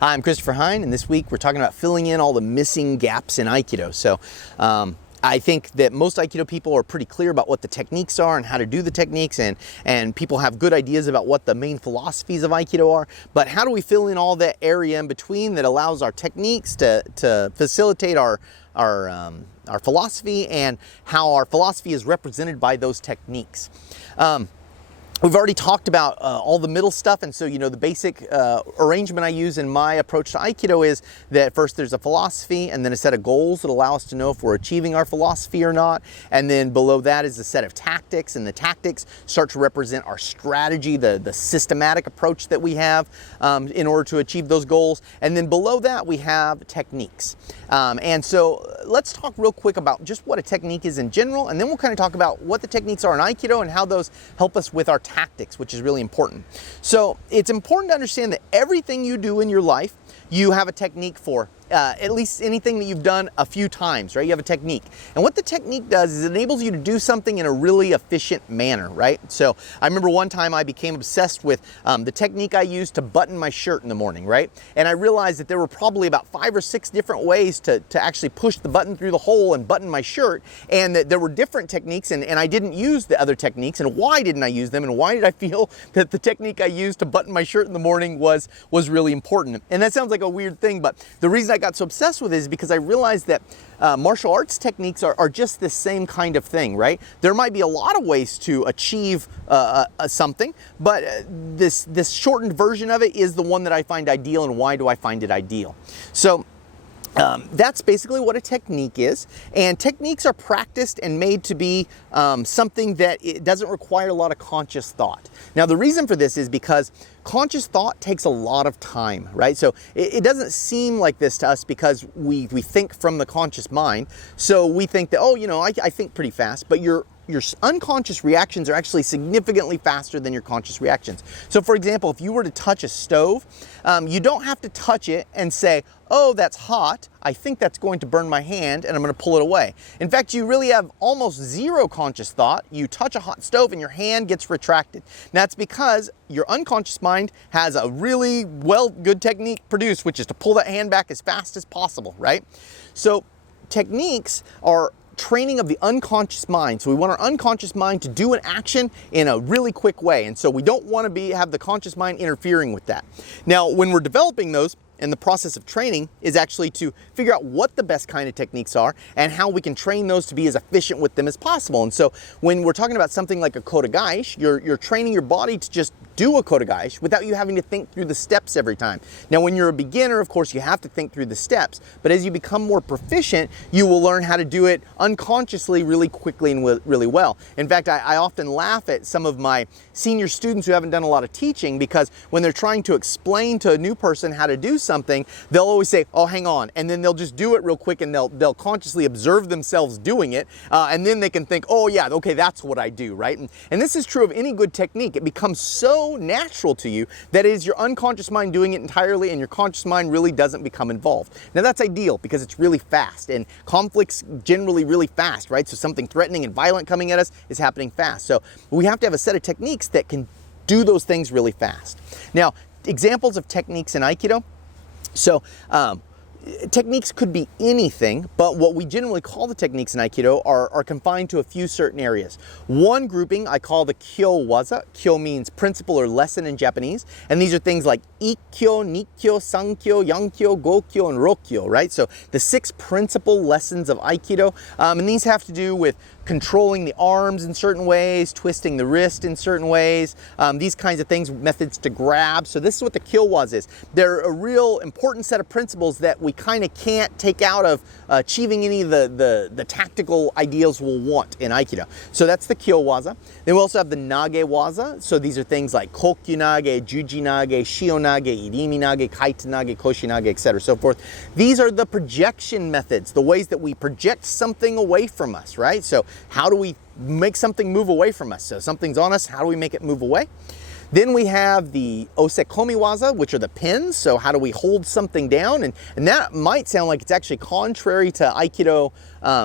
Hi, I'm Christopher Hein, and this week we're talking about filling in all the missing gaps in Aikido. So I think that most Aikido people are pretty clear about what the techniques are and how to do the techniques, and people have good ideas about what the main philosophies of Aikido are. But how do we fill in all that area in between that allows our techniques to facilitate our philosophy, and how our philosophy is represented by those techniques? We've already talked about all the middle stuff, and so the basic arrangement I use in my approach to Aikido is that first there's a philosophy and then a set of goals that allow us to know if we're achieving our philosophy or not, and then below that is a set of tactics, and the tactics start to represent our strategy, the systematic approach that we have in order to achieve those goals, and then below that we have techniques. And so let's talk real quick about just what a technique is in general, and then we'll kind of talk about what the techniques are in Aikido and how those help us with our tactics, which is really important. So it's important to understand that everything you do in your life, you have a technique for. At least anything that you've done a few times, right? You have a technique. And what the technique does is it enables you to do something in a really efficient manner, right? So I remember one time I became obsessed with the technique I used to button my shirt in the morning, right? And I realized that there were probably about 5 or 6 different ways to actually push the button through the hole and button my shirt, and that there were different techniques, and I didn't use the other techniques. And why didn't I use them? And why did I feel that the technique I used to button my shirt in the morning was really important? And that sounds like a weird thing, but the reason I got so obsessed with it is because I realized that martial arts techniques are just the same kind of thing, right? There might be a lot of ways to achieve something, but this shortened version of it is the one that I find ideal. And why do I find it ideal? So that's basically what a technique is, and techniques are practiced and made to be something that it doesn't require a lot of conscious thought. Now, the reason for this is because conscious thought takes a lot of time, right? So it doesn't seem like this to us because we think from the conscious mind. So we think that, I think pretty fast, but your unconscious reactions are actually significantly faster than your conscious reactions. So for example, if you were to touch a stove, you don't have to touch it and say, oh, that's hot, I think that's going to burn my hand, and I'm going to pull it away. In fact, you really have almost zero conscious thought. You touch a hot stove and your hand gets retracted. That's because your unconscious mind has a really good technique produced, which is to pull that hand back as fast as possible, right? So techniques are training of the unconscious mind. So we want our unconscious mind to do an action in a really quick way. And so we don't want to have the conscious mind interfering with that. Now, when we're developing those, and the process of training is actually to figure out what the best kind of techniques are and how we can train those to be as efficient with them as possible. And so when we're talking about something like a kotegaishi, you're training your body to just do a kotegaishi without you having to think through the steps every time. Now, when you're a beginner, of course, you have to think through the steps, but as you become more proficient, you will learn how to do it unconsciously really quickly and really well. In fact, I often laugh at some of my senior students who haven't done a lot of teaching, because when they're trying to explain to a new person how to do something, they'll always say, oh, hang on, and then they'll just do it real quick, and they'll consciously observe themselves doing it, and then they can think, oh yeah, okay, that's what I do, right? And this is true of any good technique. It becomes so natural to you that it is your unconscious mind doing it entirely, and your conscious mind really doesn't become involved. Now, that's ideal because it's really fast, and conflicts generally really fast, right? So something threatening and violent coming at us is happening fast. So we have to have a set of techniques that can do those things really fast. Now, examples of techniques in Aikido. So techniques could be anything, but what we generally call the techniques in Aikido are confined to a few certain areas. One grouping I call the kyo waza. Kyo means principle or lesson in Japanese, and these are things like ikkyo, nikkyo, sankyo, yankyo, gokyo, and rokyo, right? So the 6 principal lessons of Aikido, and these have to do with controlling the arms in certain ways, twisting the wrist in certain ways, these kinds of things, methods to grab. So this is what the kyo waza is. They're a real important set of principles that we kind of can't take out of achieving any of the tactical ideals we'll want in Aikido. So that's the kyo waza. Then we also have the nage waza. So these are things like kokyu nage, juji nage, shio nage, irimi nage, kaita nage, koshi nage, etc., so forth. These are the projection methods, the ways that we project something away from us, right? So how do we make something move away from us? So something's on us, how do we make it move away? Then we have the osekomiwaza, which are the pins. So how do we hold something down? And that might sound like it's actually contrary to Aikido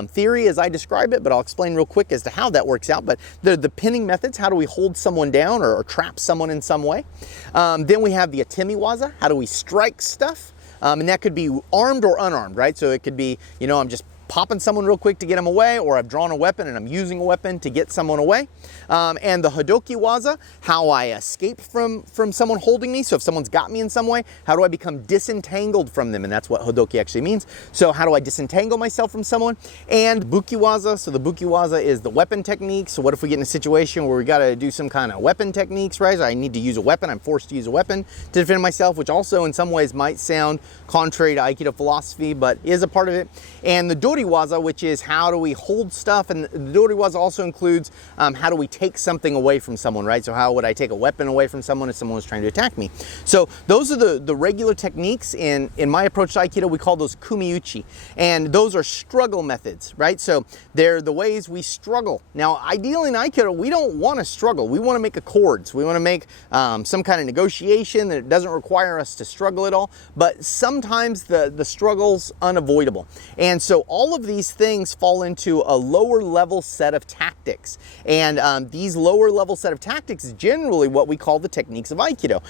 theory as I describe it, but I'll explain real quick as to how that works out. But the pinning methods, how do we hold someone down or trap someone in some way? Then we have the atemiwaza, how do we strike stuff? And that could be armed or unarmed, right? So it could be, you know, I'm just popping someone real quick to get them away, or I've drawn a weapon and I'm using a weapon to get someone away. And the Hodoki Waza, how I escape from someone holding me. So if someone's got me in some way, how do I become disentangled from them? And that's what Hodoki actually means. So how do I disentangle myself from someone? And Buki Waza, so the Buki Waza is the weapon technique. So what if we get in a situation where we got to do some kind of weapon techniques, right? So I need to use a weapon, I'm forced to use a weapon to defend myself, which also in some ways might sound contrary to Aikido philosophy, but is a part of it. And the Dori Waza, which is how do we hold stuff, and the Dori Waza also includes how do we take something away from someone, right? So how would I take a weapon away from someone if someone was trying to attack me? So those are the regular techniques. In my approach to Aikido, we call those kumiuchi, and those are struggle methods, right? So they're the ways we struggle. Now, ideally in Aikido, we don't want to struggle. We want to make accords. We want to make some kind of negotiation that doesn't require us to struggle at all, but sometimes the struggle's unavoidable. And so all of these things fall into a lower level set of tactics. And these lower level set of tactics is generally what we call the techniques of Aikido.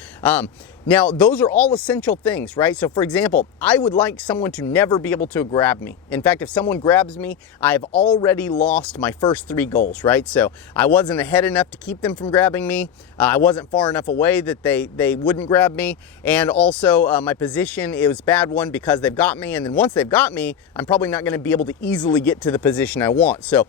Now, those are all essential things, right? So for example, I would like someone to never be able to grab me. In fact, if someone grabs me, I've already lost my first 3 goals, right? So I wasn't ahead enough to keep them from grabbing me. I wasn't far enough away that they wouldn't grab me. And also my position, it was a bad one because they've got me. And then once they've got me, I'm probably not going to be able to easily get to the position I want. So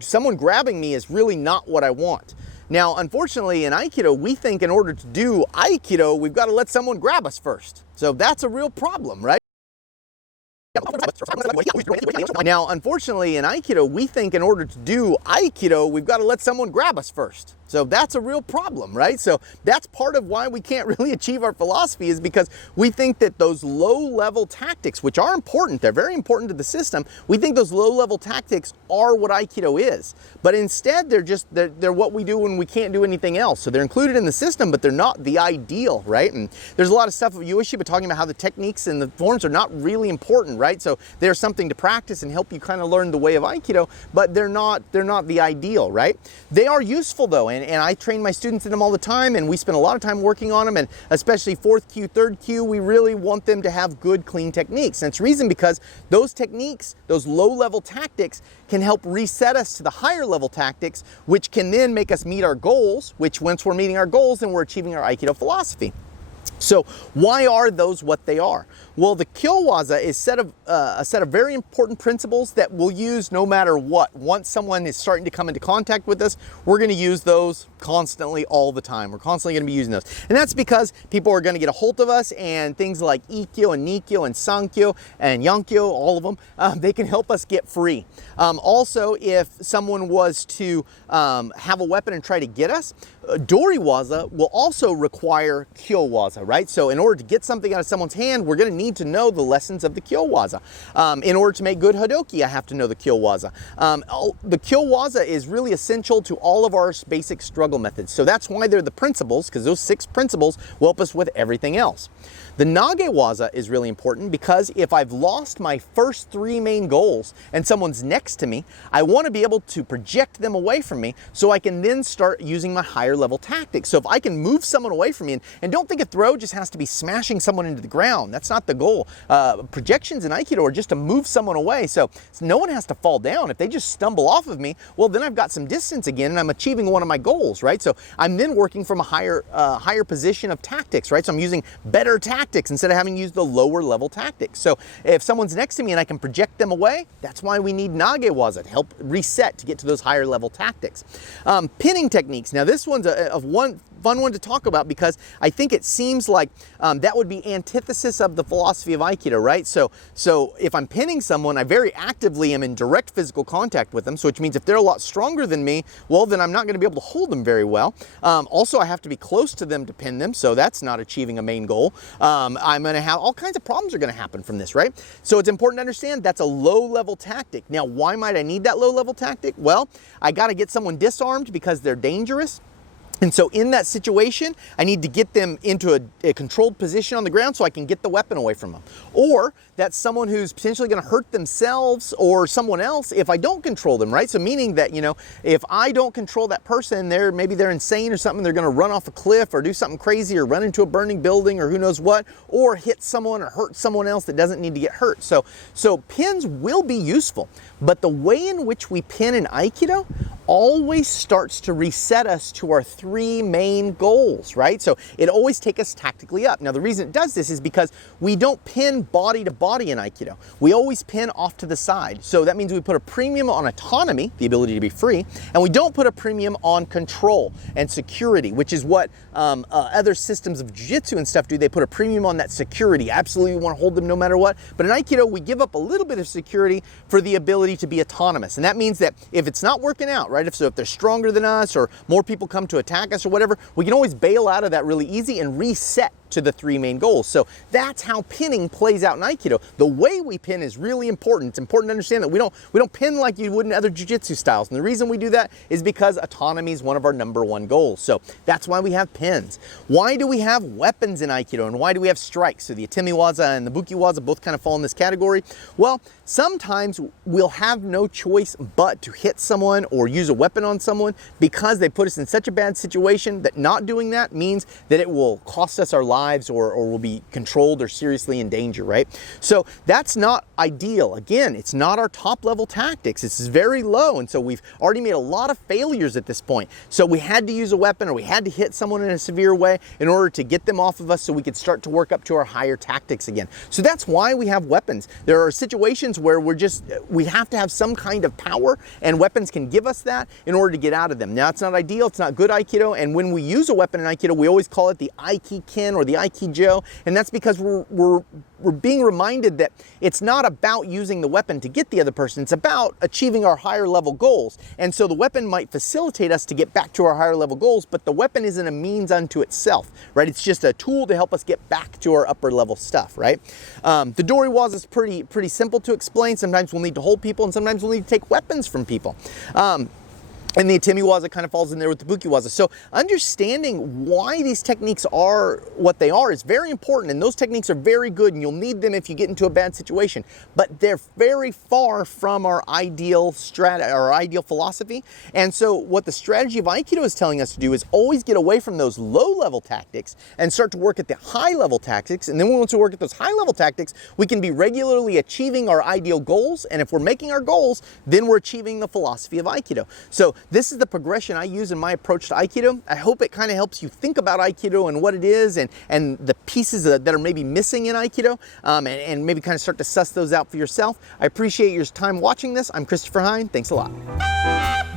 someone grabbing me is really not what I want. Now, unfortunately, in Aikido, we think in order to do Aikido, we've got to let someone grab us first. So that's a real problem, right? Now, unfortunately, in Aikido, we think in order to do Aikido, we've got to let someone grab us first. So that's a real problem, right? So that's part of why we can't really achieve our philosophy, is because we think that those low-level tactics, which are important, they're very important to the system, we think those low-level tactics are what Aikido is. But instead, they're what we do when we can't do anything else. So they're included in the system, but they're not the ideal, right? And there's a lot of stuff with Ueshi, but talking about how the techniques and the forms are not really important, right? So they're something to practice and help you kind of learn the way of Aikido, but they're not the ideal, right? They are useful though, and I train my students in them all the time, and we spend a lot of time working on them, and especially 4th kyu, 3rd kyu, we really want them to have good, clean techniques. And it's reason because those techniques, those low-level tactics, can help reset us to the higher level tactics, which can then make us meet our goals, which once we're meeting our goals, then we're achieving our Aikido philosophy. So why are those what they are? Well, the Kyowaza is a set of very important principles that we'll use no matter what. Once someone is starting to come into contact with us, we're going to use those constantly all the time. We're constantly going to be using those. And that's because people are going to get a hold of us, and things like Ikkyo and Nikkyo and Sankyo and Yankyo, all of them, they can help us get free. Also, if someone was to have a weapon and try to get us, Doriwaza will also require Kyowaza, right? So in order to get something out of someone's hand, we're going to need to know the lessons of the Kyowaza. In order to make good Hodoki, I have to know the Kyowaza. The Kyowaza is really essential to all of our basic struggle methods. So that's why they're the principles, because those 6 principles will help us with everything else. The Nagewaza is really important because if I've lost my first 3 main goals and someone's next to me, I want to be able to project them away from me so I can then start using my higher level tactics. So if I can move someone away from me, and don't think a throw just has to be smashing someone into the ground. That's not the goal. Projections in Aikido are just to move someone away. So no one has to fall down. If they just stumble off of me, well, then I've got some distance again and I'm achieving one of my goals, right? So I'm then working from a higher position of tactics, right? So I'm using better tactics instead of having used the lower level tactics. So if someone's next to me and I can project them away, that's why we need Nagewaza to help reset to get to those higher level tactics. Pinning techniques. Now this one's a fun one to talk about because I think it seems like that would be antithesis of the philosophy of Aikido, right? So if I'm pinning someone, I very actively am in direct physical contact with them, so which means if they're a lot stronger than me, well, then I'm not going to be able to hold them very well. Also, I have to be close to them to pin them, so that's not achieving a main goal. I'm going to have all kinds of problems are going to happen from this, right? So it's important to understand that's a low-level tactic. Now, why might I need that low-level tactic? Well, I got to get someone disarmed because they're dangerous. And so in that situation, I need to get them into a controlled position on the ground so I can get the weapon away from them. Or that's someone who's potentially going to hurt themselves or someone else if I don't control them, right? So meaning that, you know, if I don't control that person, maybe they're insane or something, they're going to run off a cliff or do something crazy or run into a burning building or who knows what, or hit someone or hurt someone else that doesn't need to get hurt. So pins will be useful, but the way in which we pin in Aikido always starts to reset us to our three main goals, right? So it always takes us tactically up. Now the reason it does this is because we don't pin body to body in Aikido. We always pin off to the side. So that means we put a premium on autonomy, the ability to be free, and we don't put a premium on control and security, which is what other systems of jiu-jitsu and stuff do. They put a premium on that security. Absolutely want to hold them no matter what. But in Aikido, we give up a little bit of security for the ability to be autonomous. And that means that if it's not working out, right? If they're stronger than us or more people come to attack us or whatever, we can always bail out of that really easy and reset to the three main goals. So that's how pinning plays out in Aikido. The way we pin is really important. It's important to understand that we don't pin like you would in other jiu-jitsu styles. And the reason we do that is because autonomy is one of our #1 goals. So that's why we have pins. Why do we have weapons in Aikido and why do we have strikes? So the Atemiwaza and the Bukiwaza both kind of fall in this category. Well, sometimes we'll have no choice but to hit someone or use a weapon on someone because they put us in such a bad situation that not doing that means that it will cost us our lives or will be controlled or seriously in danger, right? So that's not ideal. Again, it's not our top level tactics. This is very low. And so we've already made a lot of failures at this point. So we had to use a weapon or we had to hit someone in a severe way in order to get them off of us so we could start to work up to our higher tactics again. So that's why we have weapons. There are situations where we have to have some kind of power and weapons can give us that in order to get out of them. Now it's not ideal, it's not good Aikido, and when we use a weapon in Aikido, we always call it the Aikiken or the Aikijo, and that's because we're being reminded that it's not about using the weapon to get the other person, it's about achieving our higher level goals. And so the weapon might facilitate us to get back to our higher level goals, but the weapon isn't a means unto itself, right? It's just a tool to help us get back to our upper level stuff, right? The Doriwaza is pretty simple to explain. Sometimes we'll need to hold people and sometimes we'll need to take weapons from people. And the Atemiwaza kind of falls in there with the Bukiwaza. So understanding why these techniques are what they are is very important, and those techniques are very good, and you'll need them if you get into a bad situation. But they're very far from our ideal philosophy. And so what the strategy of Aikido is telling us to do is always get away from those low-level tactics and start to work at the high-level tactics. And then once we work at those high-level tactics, we can be regularly achieving our ideal goals. And if we're making our goals, then we're achieving the philosophy of Aikido. So this is the progression I use in my approach to Aikido. I hope it kind of helps you think about Aikido and what it is and the pieces that are maybe missing in Aikido and maybe kind of start to suss those out for yourself. I appreciate your time watching this. I'm Christopher Hein. Thanks a lot.